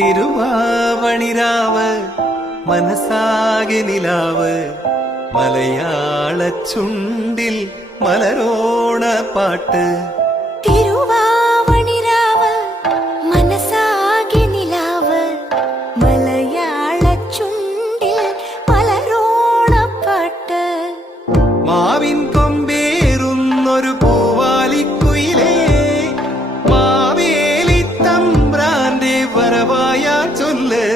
തിരുവാവണിരാവ് മനസ്സാകെ നിലാവ് മലയാള ചുണ്ടിൽ മലരോണ പാട്ട്. തിരുവാവണിരാവ് മനസ്സാകെ നിലാവ് മലയാള ചുണ്ടിൽ മലരോണപ്പാട്ട്. മാവിൻ കൊമ്പേറുന്നൊരു പൂവാലിക്കുയിലേ മാവേലി തമ്പ്രാന്റെ വരവായ ചൊല്ല്.